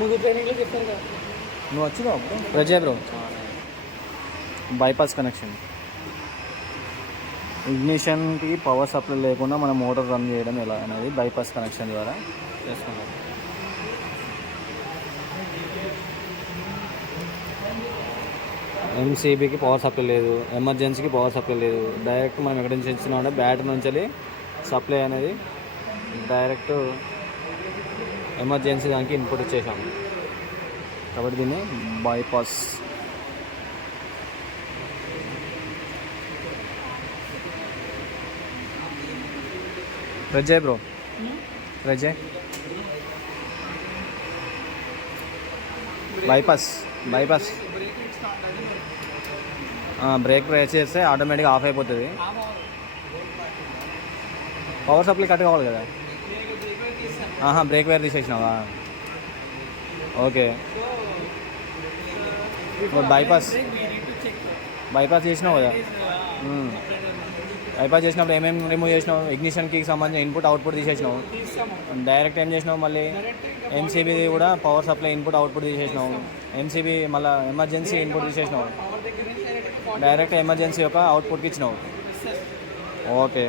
ముందు ట్రైనింగ్లో చెప్పారు కదా. నువ్వు వచ్చినావు bro? Prajay bro, bypass connection. ఇగ్నిషన్కి పవర్ సప్లై లేకుండా మనం మోటార్ రన్ చేయడం ఎలా అనేది బైపాస్ కనెక్షన్ ద్వారా చేసుకుంటాం. ఎంసీబీకి పవర్ సప్లై లేదు, ఎమర్జెన్సీకి పవర్ సప్లై లేదు. డైరెక్ట్ మనం ఎక్కడి నుంచి ఇచ్చినాం అంటే బ్యాటరీ నుంచి సప్లై అనేది డైరెక్ట్ ఎమర్జెన్సీ దానికి ఇన్పుట్ ఇచ్చేసాం కాబట్టి దీన్ని bypass. Prajay bro, Prajay bypass brake press చేస్తే ఆటోమేటిక్గా ఆఫ్ అయిపోతుంది. పవర్ సప్లై కట్ కావాలి కదా. బ్రేక్ వైర్ తీసేసినావా? ఓకే. బైపాస్ చేసినావు కదా. బైపాస్ చేసినప్పుడు ఏమేమి రిమూవ్ చేసినావు? ఇగ్నిషన్కి సంబంధించిన ఇన్పుట్ అవుట్పుట్ తీసేసినావు. డైరెక్ట్ ఏం చేసినావు? మళ్ళీ ఎంసీబీ కూడా పవర్ సప్లై ఇన్పుట్ అవుట్పుట్ తీసేసినావు. ఎంసీబీ మళ్ళీ ఎమర్జెన్సీ ఇన్పుట్ తీసేసినావు. డైరెక్ట్ ఎమర్జెన్సీ యొక్క అవుట్పుట్కి ఇచ్చినావు. ఓకే.